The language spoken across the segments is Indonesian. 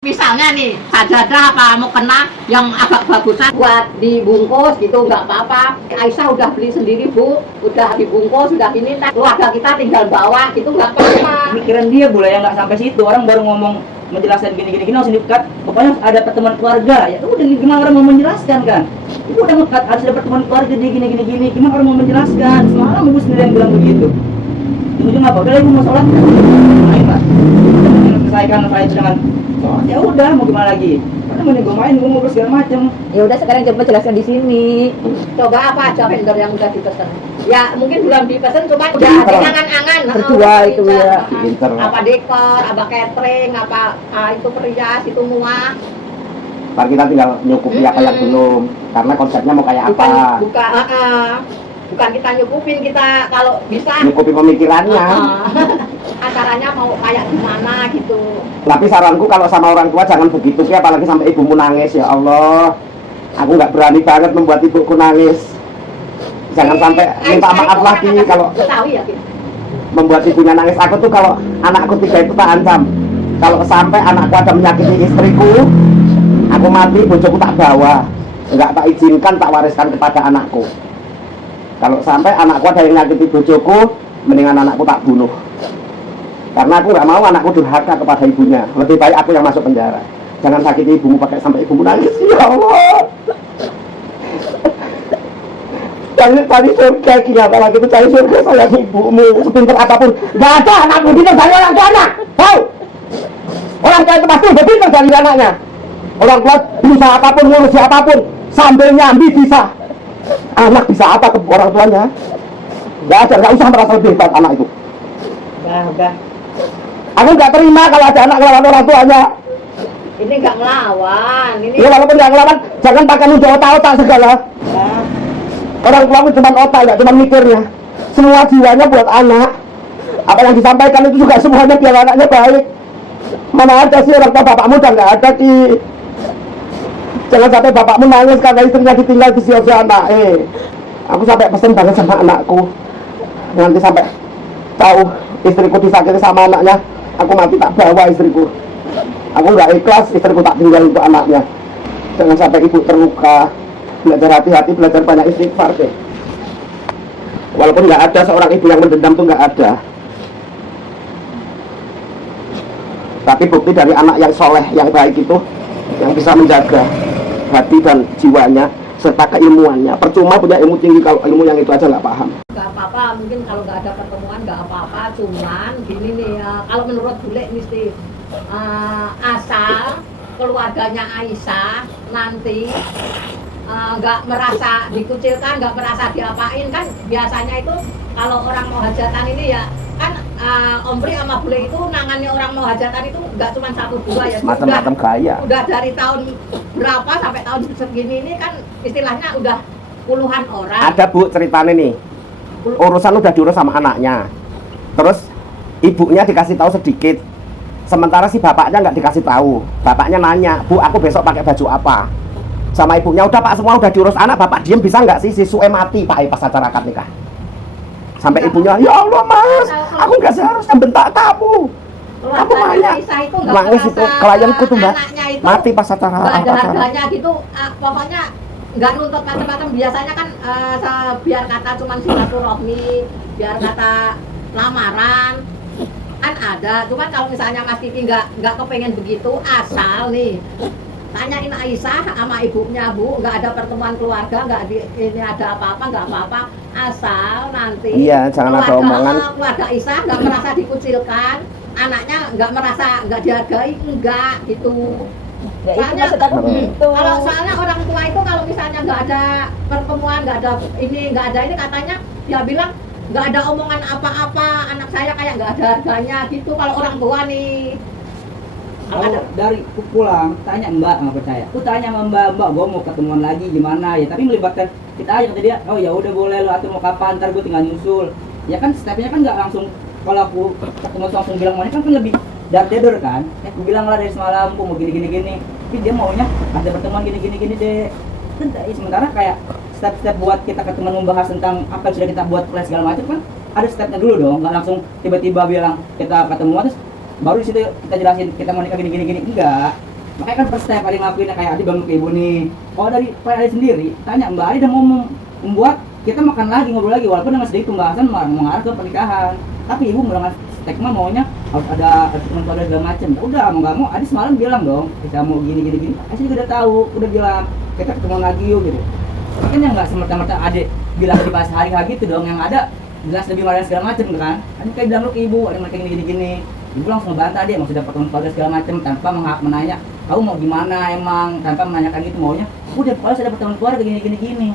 Misalnya nih, sajadah apa mau kena yang agak bagusan buat dibungkus gitu, nggak apa-apa. Aisyah udah beli sendiri, Bu. Udah dibungkus, udah ini. Keluarga kita tinggal bawa gitu, nggak apa-apa. Pemikiran dia boleh yang nggak sampai situ. Orang baru ngomong menjelaskan gini langsung dipekat. Pokoknya ada pertemuan keluarga. Ya udah, gimana orang mau menjelaskan kan? Itu udah harus ada pertemuan keluarga dia gini. Gimana orang mau menjelaskan? Semalam ibu sendiri yang bilang begitu. Ujung apa? Udah, ibu mau sholat? Main lah. Selesaikan saya itu dengan sholat. Ya udah, mau gimana lagi? Karena mau gue main, gue ngobrol segala macam. Ya udah, sekarang coba jelaskan di sini. Coba apa aja vendor yang udah dipesan? Ya mungkin belum dipesan, cuma udah ada angan-angan. Berdua itu ya. Pinter. Apa dekor, apa catering, apa itu perias, itu muah. Ntar kita tinggal nyukupi apa yang belum, karena konsepnya mau kayak apa. Bukan kita nyukupin, kita kalau bisa Nyukupi pemikirannya. acaranya mau kayak gimana gitu. Tapi saranku kalau sama orang tua jangan begitu sih, apalagi sampai ibumu nangis. Ya Allah, aku nggak berani banget membuat ibuku nangis. Jangan sampai minta maaf lagi kalau Betawi ya, membuat ibunya nangis. Aku tuh kalau anakku 3 itu tak ancam. Kalau sampai anakku ada menyakiti istriku, aku mati, bojoku tak bawa. Nggak tak izinkan, tak wariskan kepada anakku. Kalau sampai anakku ada yang nyakiti bojoku, mendingan anakku tak bunuh. Karena aku nggak mau anakku durhaka kepada ibunya. Lebih baik aku yang masuk penjara. Jangan sakiti ibumu pakai sampai ibumu nangis. Ya Allah. Tadi surga, gimana lagi itu cari surga saya ibumu. Sepinter apapun, nggak ada anakmu pinter dari orang tua anak. Tahu? Orang tua itu pasti lebih pinter dari anaknya. Orang tua bisa apapun, ngurus apapun, sambil nyambi bisa. Anak bisa apa ke orang tuanya? Nggak ada, nggak usah merasa lebih hebat anak itu. Udah. Aku nggak terima kalau ada anak ngelawan orang tuanya. ini nggak ngelawan. Ini Ya walaupun nggak ngelawan, jangan pakai nuduh otak-otak segala. Orang tua itu cuma otak, nggak cuma mikirnya. Semua jiwanya buat anak. Apa yang disampaikan itu juga semuanya biar anaknya baik. Mana ada sih orang tua bapakmu udah nggak ada di. Jangan sampai bapakmu nangis karena istrinya ditinggal di sia-sia anak. Aku sampai pesen banget sama anakku. Nanti sampai tahu istriku disakiti sama anaknya, aku mati tak bawa istriku. Aku nggak ikhlas istriku tak tinggal untuk anaknya. Jangan sampai ibu terluka. Belajar hati-hati, belajar banyak istighfar deh. Walaupun nggak ada seorang ibu yang mendendam tuh nggak ada. Tapi bukti dari anak yang soleh, yang baik itu, yang bisa menjaga hati dan jiwanya serta keilmuannya. Percuma punya ilmu tinggi kalau ilmu yang itu aja nggak paham. nggak apa-apa, mungkin kalau nggak ada pertemuan nggak apa-apa, cuman gini nih, kalau menurut bule mesti asal keluarganya Aisyah nanti nggak merasa dikucilkan, nggak merasa diapain. Kan biasanya itu kalau orang mau hajatan ini ya kan, Om Pri sama bule itu nangannya orang mau hajatan itu nggak cuma 1-2 ya, Macam-macam gaya. udah dari tahun berapa sampai tahun segini ini kan istilahnya udah puluhan orang. Ada Bu ceritanya nih, urusan udah diurus sama anaknya, terus ibunya dikasih tahu sedikit, sementara si bapaknya nggak dikasih tahu. Bapaknya nanya, Bu, aku besok pakai baju apa? Sama ibunya, udah Pak, semua udah diurus anak. Bapak diem bisa nggak sih? Sisue mati Pak pas acara akad nikah. Sampai ibunya, ya Allah Mas, aku nggak seharusnya bentak kamu. Kamu banyak nangis itu klienku tuh Mbak, mati pas acara nggak ada acara. harganya gitu, pokoknya nggak nuntut macam-macam. Biasanya kan biar kata cuman silaturahmi, biar kata lamaran kan ada. Cuman kalau misalnya Mas Kiki nggak kepengen begitu, asal nih tanyain Aisyah sama ibunya, Bu, nggak ada pertemuan keluarga, nggak ini ada apa-apa, nggak apa-apa, asal nanti Iya, jangan ada omongan. keluarga Aisyah nggak merasa dikucilkan, anaknya nggak merasa nggak dihargai, enggak gitu. Ya itu maksud aku gitu. Soalnya orang tua itu kalau misalnya nggak ada pertemuan, nggak ada ini katanya dia bilang nggak ada omongan apa-apa, anak saya kayak nggak ada harganya gitu kalau orang tua nih. Kalau dari aku pulang, tanya Mbak, nggak percaya. Aku tanya sama Mbak, gue mau ketemuan lagi gimana ya? Tapi melibatkan kita aja, kata dia, oh ya udah boleh lo, atau mau kapan? Ntar gue tinggal nyusul. Ya kan stepnya kan nggak langsung. Kalau aku ketemu langsung bilang mau kan lebih dar kan? Aku bilang lah dari semalam, aku mau gini. Tapi dia maunya ada pertemuan gini deh. Kan sementara kayak step-step buat kita ketemuan membahas tentang apa yang sudah kita buat plan segala macam kan ada stepnya dulu dong, nggak langsung tiba-tiba bilang kita ketemuan terus baru di situ kita jelasin kita mau nikah gini enggak. Makanya kan first step ada yang ngelakuinnya kayak Adi bangun ke ibu nih. Kalau dari Pak Adi sendiri, tanya Mbak Adi udah ngomong membuat kita makan lagi, ngobrol lagi, walaupun dengan sedikit pembahasan mengarah ke pernikahan. Tapi ibu dengan stigma maunya harus ada teman keluarga segala macam. Udah mau nggak mau, Adi semalam bilang dong, kita mau gini. Adi juga udah tahu, udah bilang kita ketemu lagi yuk gitu. Makanya nggak semerta-merta Adi bilang di pas hari gitu dong, yang ada jelas lebih marah segala macam kan. Adi kayak bilang lu ke ibu, ada mereka gini. Ibu langsung ngebantah dia, maksudnya dapat teman keluarga segala macam tanpa menanya, kamu mau gimana emang, tanpa menanyakan gitu maunya. Udah kalau saya dapat teman keluarga gini.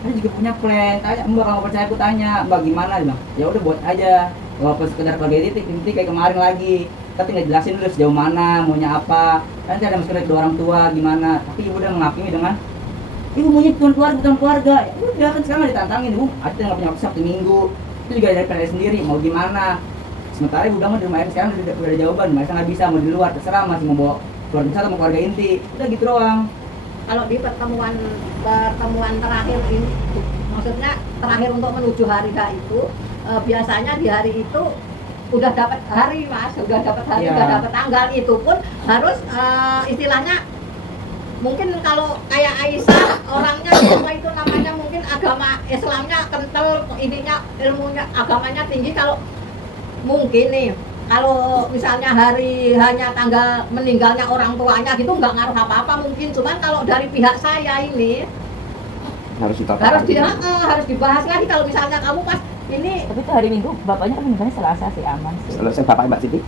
Saya juga punya plan, tanya Mbak kalau percaya aku tanya Mbak gimana, bilang ya udah buat aja, walaupun sekedar keluarga inti kayak kemarin lagi, tapi nggak jelasin dulu sejauh mana, maunya apa, nanti ada masukan dari orang tua gimana, tapi ibu udah mengakui dengan ibu maunya bukan keluarga, ya udah kan sekarang ditantangin ibu, ada nggak punya waktu Sabtu Minggu, itu juga dari PNS sendiri mau gimana, sementara ibu udah mau di rumah sekarang udah ada jawaban, mereka nggak bisa mau di luar terserah masih mau bawa keluarga besar atau mau keluarga inti, udah gitu doang. Kalau di pertemuan terakhir ini, maksudnya terakhir untuk menuju hari H itu, biasanya di hari itu udah dapat hari mas, udah dapat hari, Ya. udah dapat tanggal, itu pun harus istilahnya mungkin kalau kayak Aisyah orangnya semua itu namanya mungkin agama Islamnya kental, ininya ilmunya agamanya tinggi, kalau mungkin nih kalau misalnya hari hanya tanggal meninggalnya orang tuanya gitu nggak ngaruh apa-apa mungkin, cuman kalau dari pihak saya ini Harus ditata. harus dibahas lagi kalau misalnya kamu pas ini Tapi itu hari Minggu bapaknya kan meninggalnya Selasa sih, aman sih. Kalau sing bapak Mbak Siti,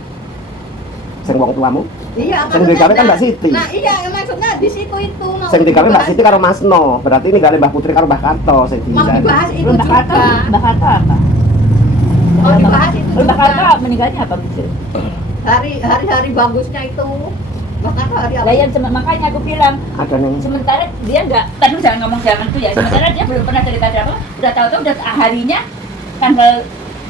sing wong tuamu, iya sing digawe kan Mbak Siti. nah iya maksudnya di situ itu mau Sing digawe Mbak dibahas- Siti karo Masno. Berarti ini gale Mbah Putri karo Mbah Karto sing mau digawe. dibahas itu Mbak Karta, juga Mbak Karta apa? mau dibahas itu Mbak juga Karta meninggalnya apa bisa? hari bagusnya itu bahkan hari apa Lah yang makanya aku bilang Ada ning sementara dia nggak, tadi jangan ngomong jangan tuh ya, sementara dia belum pernah cerita apa, udah tahu-tahu udah harinya tanggal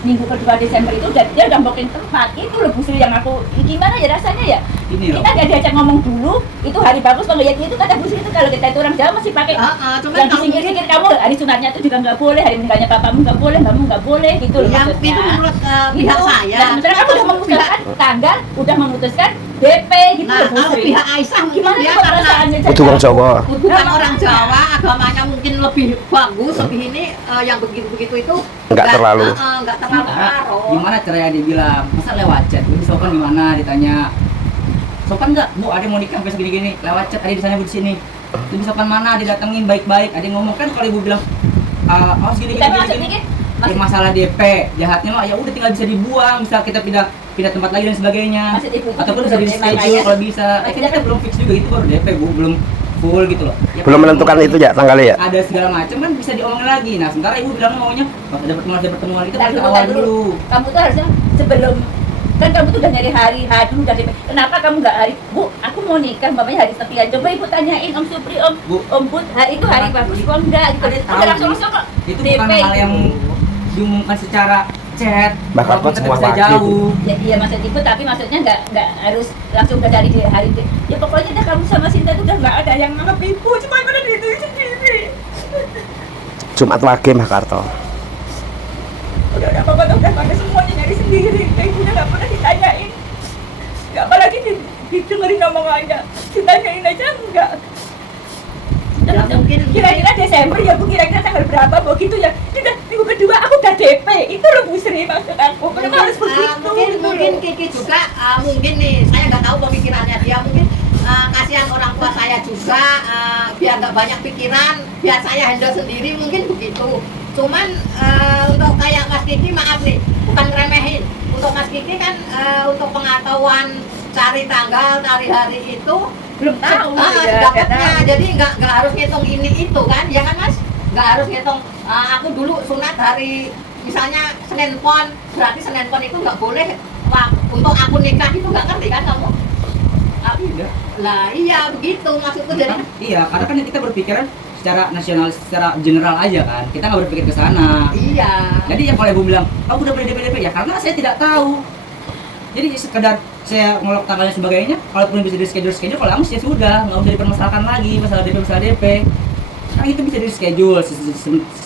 Minggu kedua Desember itu dia udah booking tempat. Itu loh Bu Sri yang aku gimana ya rasanya ya, Ini loh. kita nggak diajak ngomong dulu itu hari bagus kalau ya itu kata Bu Sri itu kalau kita itu orang Jawa masih pakai cuman yang kalau mungkin disingkir-singkir, kamu hari sunatnya itu juga nggak boleh, hari meninggalnya papamu nggak boleh, kamu nggak boleh gitu loh yang maksudnya. itu menurut pihak Gitu. saya Nah, sementara kamu udah memutuskan tanggal, udah memutuskan DP gitu nah loh Bu kalau Sri. pihak Aisyah mungkin Gimana dia tuh karena perasaannya? Itu orang Jawa. bukan orang Jawa, agamanya mungkin lebih bagus, lebih ini yang begitu-begitu itu Nggak terlalu. nggak terlalu ngaruh. Gimana caranya dia bilang, masa lewat chat, lebih sopan gimana ditanya sopan nggak bu, ada yang mau nikah besok gini lewat chat, ada di sana bu di sini, lebih sopan mana didatengin baik-baik, ada yang ngomong kan kalau ibu bilang harus gini Tapi maksudnya kan ya masalah DP jahatnya mah ya udah tinggal bisa dibuang, misal kita pindah tempat lagi dan sebagainya, Maksud ibu itu ataupun bisa belum di DP schedule ya? kalau bisa, kita kan belum fix juga itu baru DP bu, belum full gitu loh ya, belum menentukan itu ya tanggalnya ya. ada segala macam kan bisa diomongin lagi. Nah sementara ibu bilang maunya waktu ada pertemuan kita Ntar dari dulu, awal ntar dulu. dulu. Kamu tuh harusnya sebelum, kan kamu tuh udah nyari hari H dulu udah DP. Kenapa kamu nggak hari, Bu, aku mau nikah, mamanya hari sekian. Coba ibu tanyain Om Supri, Om Bud, itu hari bagus kok enggak gitu. Udah langsung kok Itu DP bukan hal yang gitu. diumumkan secara chat, Bahkan walaupun kita semua bisa wajib. jauh. Ya, iya maksud ibu, tapi maksudnya nggak harus langsung udah dari hari itu. Ya pokoknya dah kamu sama Sinta tuh udah nggak ada yang nganggap ibu, cuma ibu udah diri sendiri. Jumat Wage Mbah Karto. Udah pokoknya udah pada semuanya nyari sendiri. Kayak ibunya nggak pernah ditanyain. Nggak apalagi didengerin omongannya. Ditanyain aja enggak. Ya, mungkin Kira-kira Desember ya Bu, kira-kira tanggal berapa Bu gitu ya. Kita minggu kedua aku udah DP. Itu loh Bu Sri maksud aku. Kenapa harus begitu? mungkin Kiki juga mungkin nih, saya nggak tahu pemikirannya dia, mungkin kasihan orang tua saya juga, biar nggak banyak pikiran, biar saya handle sendiri, mungkin begitu. Cuman untuk kayak Mas Kiki, maaf nih, bukan ngeremehin, untuk Mas Kiki kan untuk pengetahuan cari tanggal, cari hari itu Belum tahu ya, dapatnya, jadi nggak harus ngitung ini itu kan, ya kan Mas? Nggak harus ngitung. Aku dulu sunat hari misalnya Senin Pon, berarti Senin Pon itu nggak boleh. Wah, untuk aku nikah itu nggak ngerti kan kamu? Tidak. Lah iya begitu maksudku, jadi Iya, karena kan kita berpikiran secara nasional, secara general aja kan. Kita nggak berpikir ke sana. iya. Jadi ya kalau ibu bilang, aku udah boleh DP ya karena saya tidak tahu. Jadi sekedar saya ngolok tanggalnya sebagainya, kalaupun bisa di schedule, kalau langsung ya sudah, nggak usah dipermasalahkan lagi masalah DP. Kan itu bisa di schedule,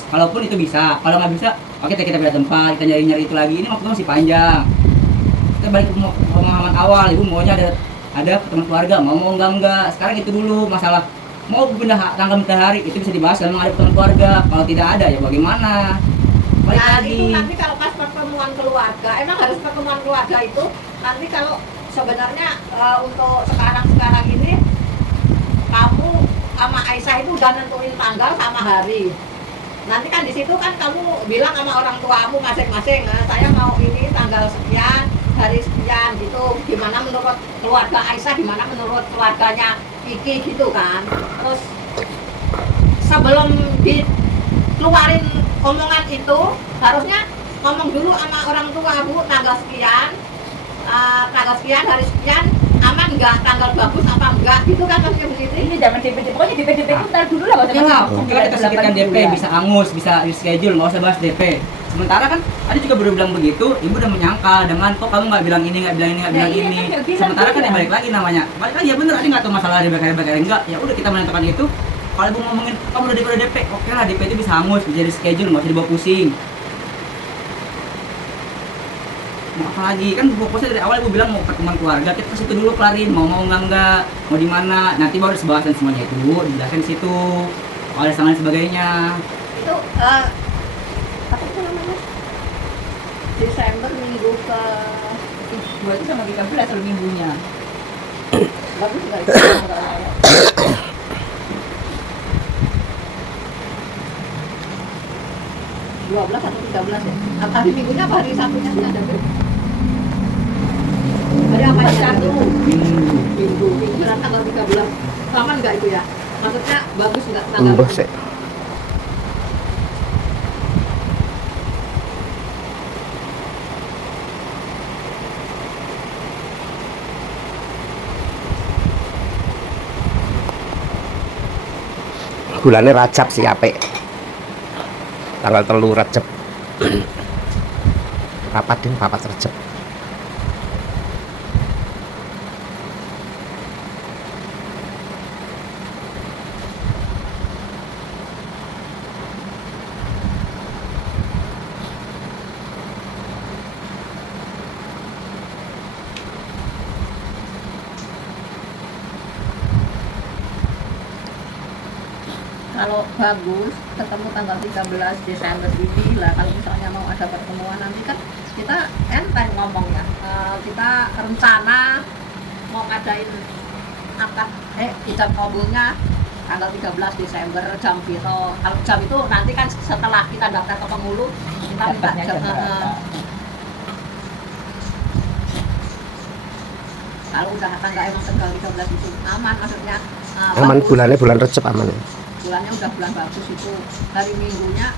kalaupun itu bisa. Kalau nggak bisa, oke kita pindah tempat, kita nyari itu lagi. Ini waktu masih panjang. Kita balik ke pemahaman awal, ibu maunya ada ada pertemuan keluarga mau enggak. Sekarang itu dulu masalah mau pindah tanggal pindah hari itu bisa dibahas kalau ada pertemuan keluarga. Kalau tidak ada ya bagaimana? Balik Nah, lagi. itu nanti kalau pas pertemuan keluarga, emang harus pertemuan keluarga itu nanti kalau sebenarnya untuk sekarang ini kamu sama Aisyah itu udah nentuin tanggal sama hari. Nanti kan di situ kan kamu bilang sama orang tuamu masing-masing, saya mau ini tanggal sekian, hari sekian gitu. Gimana menurut keluarga Aisyah, gimana menurut keluarganya Kiki gitu kan. Terus sebelum dikeluarin omongan itu harusnya ngomong dulu sama orang tua, Bu, tanggal sekian hari sekian aman nggak, tanggal bagus apa enggak gitu kan maksudnya begitu. Ini zaman DP, pokoknya DP itu ntar dulu lah. Oke lah, kita sedikitkan DP bisa angus, bisa di schedule, nggak usah bahas DP. Sementara kan tadi juga baru bilang begitu, ibu udah menyangkal dengan kok kamu nggak bilang ini, nggak bilang ini, nggak bilang iya, ini. kan nggak bilang Sementara kan juga. ya balik lagi namanya, balik lagi ya bener, tadi nggak tahu masalah DP enggak. Ya udah kita menentukan itu. Kalau ibu ngomongin kamu udah DP, oke lah DP itu bisa angus, bisa di schedule, nggak usah dibawa pusing. Mau apa lagi kan fokusnya dari awal ibu bilang mau pertemuan keluarga, kita kasih itu dulu kelarin mau enggak mau di mana, nanti baru disebahasan semuanya itu dijelasin di situ kalau ada dan sebagainya. Itu apa itu namanya? Desember minggu ke Gua itu sama 13 kalau minggunya. bagus nggak itu tanggalnya? 12 atau 13 ya? Hari minggunya apa hari Sabtunya sih ada tuh? Hari apa ya? Sabtu. Minggu berarti tanggal 13. Aman nggak itu ya? Maksudnya bagus nggak tanggal? Mbah sik. Bulannya Rajab sih apik. Tanggal 3 Rajab. Papat ding, papat Rajab. Kalau bagus ketemu tanggal 13 Desember ini lah, kalau misalnya mau ada pertemuan nanti kan kita enteng ngomongnya. Kita rencana mau ngadain akad ijab kabulnya tanggal 13 Desember jam itu. Kalau jam itu nanti kan setelah kita daftar ke pengulu kita minta Dapatnya jam. jam berapa? Kalau udah tanggal emang tanggal 13 itu aman, maksudnya Aman, bagus. bulannya bulan Rajab aman. Bulannya udah bulan bagus itu, hari minggunya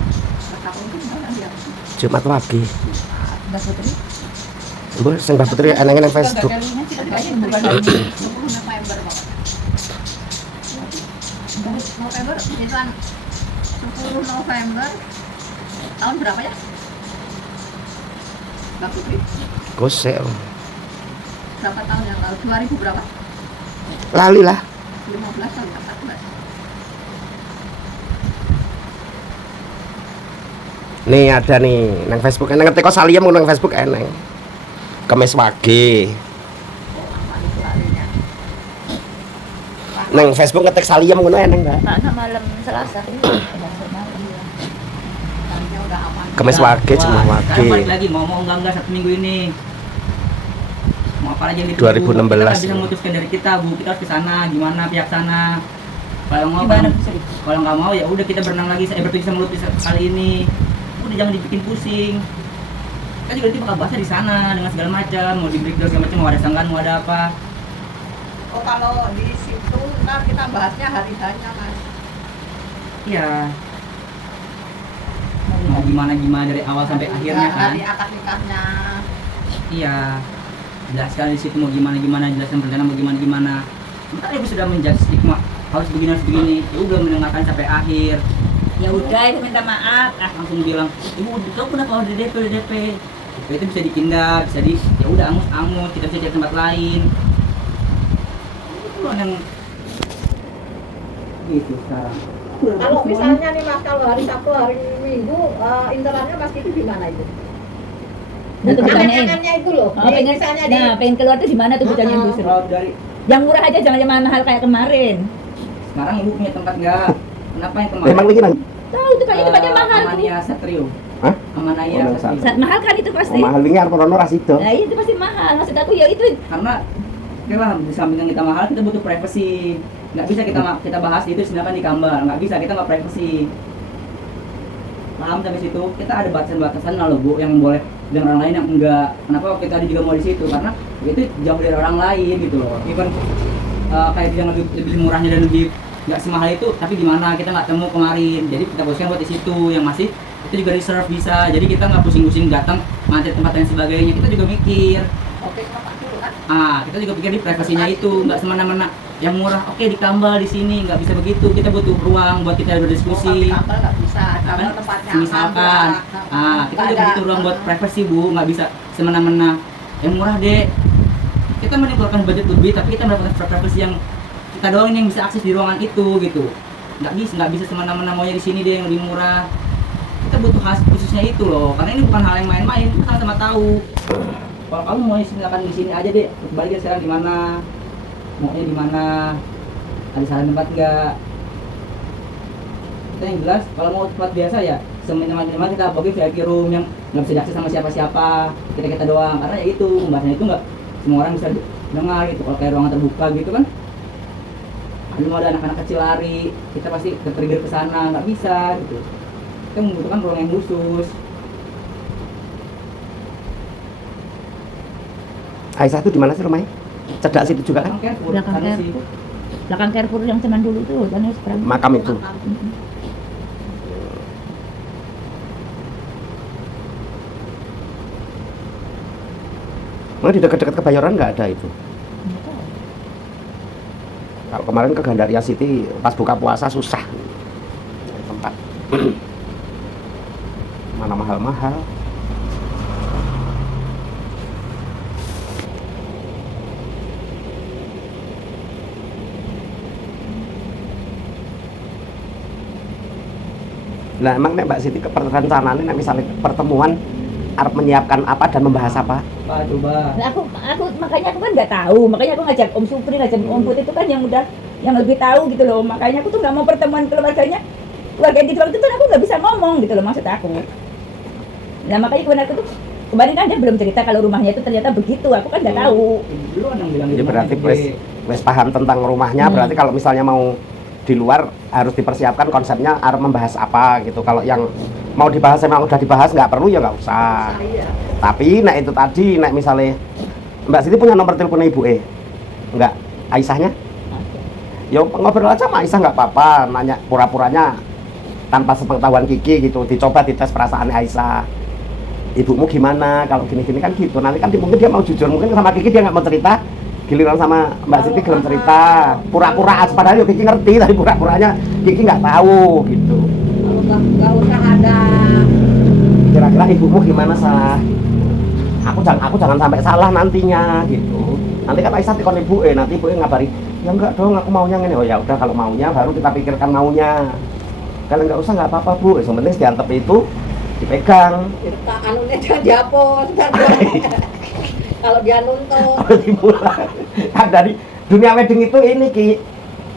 berapa mungkin bulan ya? Jumat lagi. Mbak Putri. Mbah sing Mbah Putri eneng nang Facebook. Kita dikasih Bukan bukan hari hari 10 November pokoknya. 10 November itu kan 10 November tahun berapa ya? Mbak Putri, Gosek. berapa tahun yang lalu? 2000 berapa? Lali lah. 15 tahun, 14. Nih ada nih nang Facebook eneng ngerti kok saliyem nang Facebook eneng. Kemis Wage. Oh, apa itu harinya? Nang Facebook ngetik saliyem ngono eneng ta. Mana malam Selasa ini. Harinya udah aman. Kemis Wage cuma Sekarang Wage. balik lagi mau enggak 1 minggu ini. Mau apa aja yang 2016. Kita nggak bisa memutuskan dari kita, Bu. Kita harus ke sana, gimana pihak sana. Kalau mau Gimana? kalau nggak mau ya udah kita berenang lagi, bertujuh sama Lutfi kali ini. Udah jangan dibikin pusing. Kita juga nanti bakal bahas di sana dengan segala macam, mau di breakdown segala macam, mau ada sanggahan, mau ada apa. Oh, kalau di situ ntar kita bahasnya hari-harinya, Mas. Iya. Mau gimana dari awal sampai akhirnya kan. Hari akad nikahnya. Iya. Jelaskan di situ mau gimana, jelaskan rencana mau gimana. Ntar ibu sudah menjudge stigma harus begini. Ya udah mendengarkan sampai akhir. Ya udah, itu minta maaf. Langsung bilang, ibu kamu kenapa udah DP? Itu bisa dipindah, bisa ya udah angus, kita bisa cari tempat lain. Itu loh yang gitu sekarang. Kalau misalnya nih Mas, kalau hari Sabtu, hari Minggu, interalnya Mas itu di mana itu? Nah, tuh ditanyain. Angan-angannya itu loh. Oh, pengen, misalnya nah, pengen keluar tuh di mana tuh ditanyain Oh, justru. Kalau dari Yang murah aja jangan yang mahal kayak kemarin. Sekarang ibu punya tempat nggak? Kenapa yang kemarin? Emang ini nang Tahu tuh kayaknya tempatnya mahal tuh. Amanaya Satrio. Hah? Amanaya Oh, Satrio. Mahal kan itu pasti. mahal ini arep ono ras itu. Nah itu pasti mahal. Maksud aku ya itu. Karena di samping yang kita mahal, kita butuh privacy. Nggak bisa kita bahas itu sedangkan di kamar. Nggak bisa, kita nggak privacy. Paham sampai situ? Kita ada batasan-batasan lah loh Bu, yang boleh dengan orang lain yang enggak. Kenapa kita juga mau di situ? Karena itu jauh dari orang lain gitu loh. Even kayak yang lebih murahnya dan lebih nggak semahal itu, tapi di mana kita nggak temu kemarin. Jadi kita posisikan buat di situ yang masih itu juga reserve bisa. Jadi kita nggak pusing-pusing datang mantep tempat dan sebagainya. Kita juga mikir. Oke, Pak dulu kan. Kita juga pikir di privasinya itu nggak semena-mena yang murah. Oke di Kambal di sini nggak bisa begitu. Kita butuh ruang buat kita berdiskusi. Kambal nggak bisa, kambal tempatnya Misalkan, kita juga butuh ruang buat privasi Bu, nggak bisa semena-mena yang murah deh. Kita mengeluarkan budget lebih, tapi kita mendapatkan privasi yang kita doang yang bisa akses di ruangan itu gitu. Nggak bisa semena-mena maunya di sini deh yang lebih murah. Kita butuh khas khususnya itu loh, karena ini bukan hal yang main-main. Kita sama-sama tahu. Kalau kamu mau misalkan di sini aja deh, balik sekarang di mana? Maunya di mana? Ada saran tempat nggak? Kita yang jelas, kalau mau tempat biasa ya teman-teman kita bagi VIP room yang nggak bisa diakses sama siapa-siapa, kita doang. Karena ya itu pembahasannya itu nggak semua orang bisa dengar gitu. Kalau kayak ruangan terbuka gitu kan, mau ada anak-anak kecil lari, kita pasti tertrigger ke sana, nggak bisa gitu. Kita membutuhkan ruang yang khusus. Aisyah itu di mana sih rumahnya? Cedak situ juga kan? Belakang Carrefour. Belakang Carrefour yang zaman dulu tuh, dan sekarang. Makam itu. Nah, di dekat-dekat Kebayoran nggak ada itu. Kalau kemarin ke Gandaria City pas buka puasa susah tempat. Mana mahal-mahal. Nah, emang nek Mbak Siti perencanaan nek misalnya pertemuan arep menyiapkan apa dan membahas apa? Pak coba. Nah, aku makanya aku kan nggak tahu, makanya aku ngajak Om Supri, ngajak Om Put itu kan yang udah yang lebih tahu gitu loh. Makanya aku tuh nggak mau pertemuan keluarga inti waktu itu aku nggak bisa ngomong gitu loh maksud aku. Nah makanya kemarin kan dia belum cerita kalau rumahnya itu ternyata begitu, aku kan nggak tahu. Dulu kan yang bilang Ya berarti wes paham tentang rumahnya, berarti kalau misalnya mau di luar harus dipersiapkan konsepnya harus membahas apa gitu. Kalau yang mau dibahas memang udah dibahas, nggak perlu ya nggak usah. Tapi nah itu tadi, nah misalnya Mbak Siti punya nomor telepon ibu nggak Aisyahnya? Ya ngobrol aja sama Aisyah nggak apa-apa, nanya pura-puranya tanpa sepengetahuan Kiki gitu, dicoba dites perasaan Aisyah. Ibumu gimana kalau gini-gini kan gitu. Nanti kan mungkin dia mau jujur, mungkin sama Kiki dia nggak mau cerita, giliran sama Mbak Siti gelem cerita, pura-pura padahal Kiki ngerti tapi pura-puranya Kiki nggak tahu gitu. Nggak usah ada. Kira-kira ibumu gimana salah? Aku jangan sampai salah nantinya gitu. Nanti kan Aisyah telepon ibu nanti ibu ngabari, ya enggak dong aku maunya ngene. Oh ya udah kalau maunya baru kita pikirkan maunya. Kalau enggak usah nggak apa-apa Bu, yang penting diantep itu dipegang. Anunya jangan dihapus. Kalau dia nuntut. Dimulai. Kan dari dunia wedding itu ini Ki.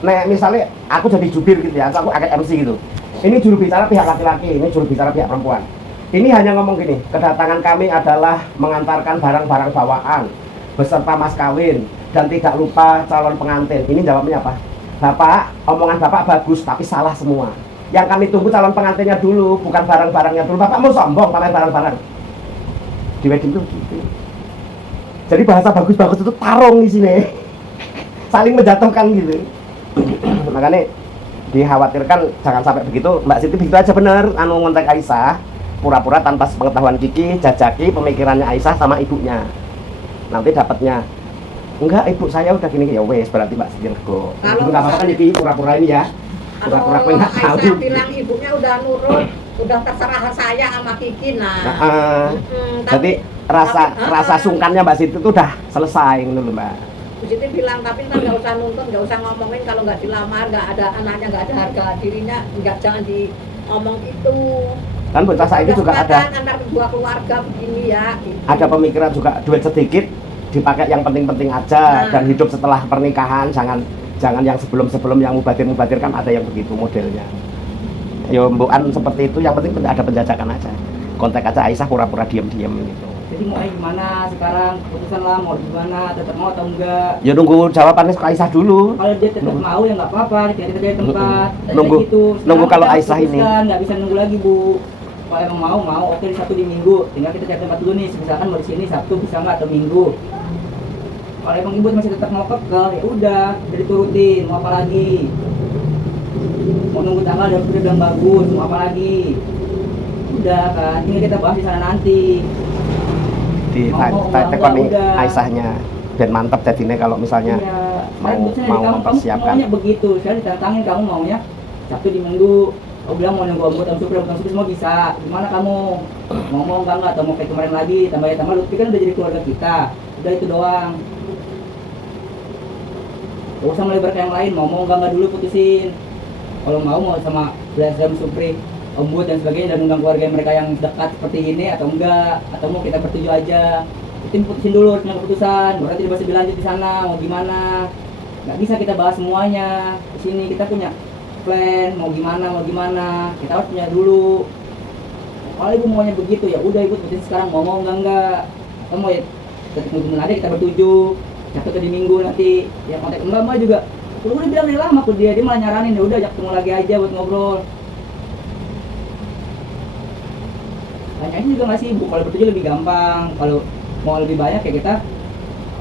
Nah misalnya aku jadi jubir gitu ya, aku agak MC gitu. Ini juru bicara pihak laki-laki, ini juru bicara pihak perempuan. Ini hanya ngomong gini, kedatangan kami adalah mengantarkan barang-barang bawaan beserta mas kawin dan tidak lupa calon pengantin. Ini jawabnya apa? Bapak, omongan Bapak bagus tapi salah semua. Yang kami tunggu calon pengantinnya dulu, bukan barang-barangnya dulu. Bapak mau sombong pamer barang-barang. Di wedding itu gitu. Jadi bahasa bagus-bagus itu tarung di sini. Saling menjatuhkan gitu. Makanya dikhawatirkan jangan sampai begitu. Mbak Siti begitu aja bener anu ngontek Aisyah, pura-pura tanpa sepengetahuan Kiki, jajaki pemikirannya Aisyah sama ibunya. Nanti dapatnya enggak ibu saya udah gini ya wes berarti Mbak Siti rego. Itu enggak apa-apa kan Kiki pura-pura ini ya. Pura-pura aku enggak tahu. Aisyah bilang ibunya udah nurut, udah terserah saya sama Kiki Jadi rasa sungkannya Mbak Siti itu udah selesai gitu loh Mbak. Bu Siti bilang tapi kan nggak usah nuntut, nggak usah ngomongin kalau nggak dilamar, nggak ada anaknya, nggak ada harga dirinya, jangan diomong itu. Kan bocah saya itu juga ada antar dua keluarga begini ya. Gitu. Ada pemikiran juga duit sedikit dipakai yang penting-penting aja. Nah. Dan hidup setelah pernikahan jangan yang sebelum yang mubadir kan ada yang begitu modelnya. Yo mbukan seperti itu, yang penting ada penjajakan aja. Kontak aja Aisyah pura-pura diam-diam gitu. Jadi mau gimana sekarang? Keputusan lah mau gimana, tetap mau atau enggak? Ya nunggu jawabannya ke Aisyah dulu. Kalau dia tetap mau ya nggak apa-apa, kita cari tempat. Nunggu- gitu. nunggu kalau kita Aisyah ini. putuskan, nggak bisa nunggu lagi Bu. Kalau emang mau oke di Sabtu di Minggu. Tinggal kita cari tempat dulu nih. Misalkan mau di sini Sabtu bisa nggak atau Minggu. Kalau emang ibu masih tetap mau kekel, ya udah, jadi turutin. Mau apa lagi? Mau nunggu tanggal udah bilang bagus, mau apa lagi? Udah kan, tinggal kita bahas di sana nanti. Di tekon nih Aisyahnya biar mantap jadinya kalau misalnya Iya. mau Kamu mempersiapkan. maunya begitu, saya ditantangin kamu maunya Sabtu di Minggu. Aku bilang mau nunggu Om Supri semua bisa. Gimana kamu? Ngomong enggak atau mau kayak kemarin lagi tambah Lutfi kan udah jadi keluarga kita. Udah itu doang. Gak usah melebar ke yang lain, mau enggak dulu putusin. Kalau mau sama Om Supri, Om Bud dan sebagainya dan undang keluarga mereka yang dekat seperti ini atau enggak, atau mau kita bertuju aja. Itu putusin dulu dengan keputusan, baru nanti dibahas lebih lanjut di sana mau gimana. Nggak bisa kita bahas semuanya di sini, kita punya plan mau gimana kita harus punya dulu. Kalau ibu maunya begitu ya udah ibu putusin sekarang mau enggak atau mau ya tetap nunggu aja kita bertuju Sabtu atau di Minggu nanti ya kontak mbak juga udah bilang dari lama tuh dia malah nyaranin ya udah ajak ketemu lagi aja buat ngobrol. Tanyain juga nggak sih ibu kalau bertuju lebih gampang, kalau mau lebih banyak ya kita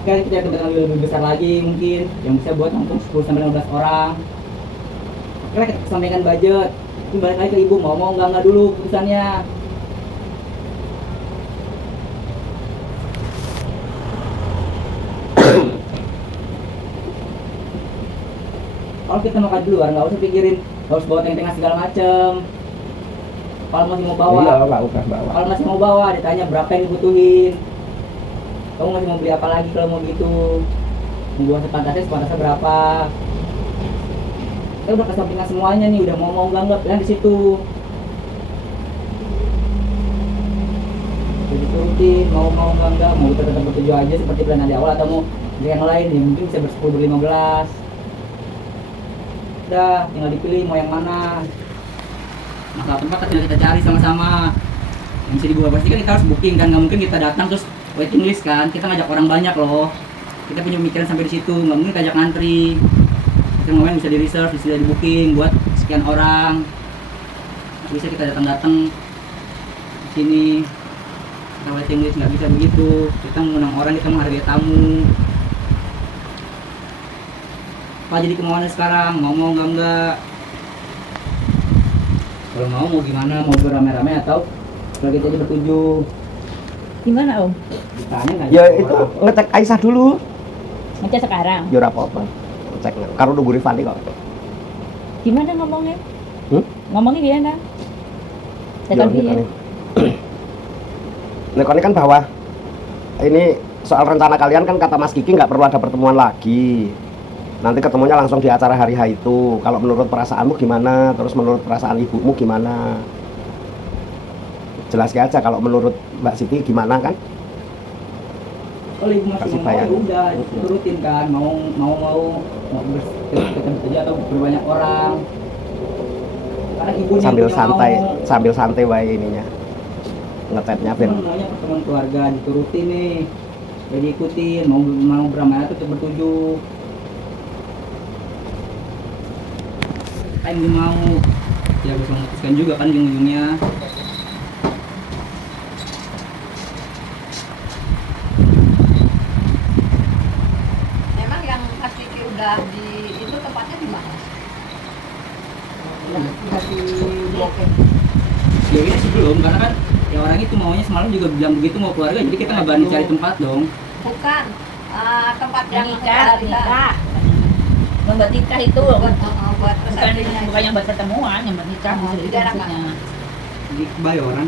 cari tempat yang lebih besar lagi mungkin yang bisa buat nampung 10-15 orang. Kira kita sampaikan budget, ini balik lagi ke ibu mau enggak dulu keputusannya. Kalau kita makan di luar nggak usah pikirin harus bawa tengah segala macem. Kalau masih mau bawa, Iya, nggak usah bawa. kalau masih mau bawa ditanya berapa yang dibutuhin. Kamu masih mau beli apa lagi kalau mau gitu? Mau bawa sepantasnya berapa? Kita udah kesampingan semuanya nih, udah mau enggak bilang di situ. Jadi turutin, mau enggak, mau kita tetap bertujuan aja seperti plan di awal atau mau yang lain ya mungkin bisa ber-10 ber-15. Udah, tinggal dipilih mau yang mana. Masalah tempat tinggal kita cari sama-sama. Yang bisa dibawa pasti kan kita harus booking kan, nggak mungkin kita datang terus waiting list kan. Kita ngajak orang banyak loh. Kita punya pemikiran sampai di situ, nggak mungkin kita ajak ngantri. Kita ngomongin bisa di reserve, bisa di booking buat sekian orang. Nggak bisa kita datang-datang di sini. Kita waiting list nggak bisa begitu. Kita mengundang orang, kita menghargai tamu. Apa jadi kemauannya sekarang? Mau enggak? Kalau mau gimana? Mau beramai-ramai atau kalau kita aja bertujuh? Gimana Om? Ditanya nggak? Ya itu ngecek Aisyah dulu. Ngecek sekarang. Ya ora apa-apa. Ngecek karo nunggu Rifani kok. Gimana ngomongnya? Ngomongnya gimana? Ya, Tekan dia. Nekoni kan bahwa ini soal rencana kalian kan kata Mas Kiki nggak perlu ada pertemuan lagi. Nanti ketemunya langsung di acara hari H itu. Kalau menurut perasaanmu gimana? Terus menurut perasaan ibumu gimana? Jelas aja kalau menurut Mbak Siti gimana kan? Kalau ibu masih Kasih mau, bayar. ya udah turutin kan. Mau bertujuh atau berbanyak orang. Karena ibunya Sambil santai wae ininya. Ngechatnya Ben. Maunya pertemuan keluarga diturutin nih. Jadi ikutin. Mau beramai atau bertujuh. Kan gue mau ya bisa memutuskan juga kan ujung-ujungnya. Memang yang Mas Kiki udah di itu tempatnya di mana? Kasih bloknya ya ini sih belum karena kan ya orang itu maunya semalam juga bilang begitu mau keluarga jadi kita nggak berani cari tempat dong. Bukan tempat yang nikah. Membuat nikah itu buat bukan resepsinya. bukan yang buat pertemuan, yang buat nikah Oh, maksudnya. di daerah mana? Di Kebayoran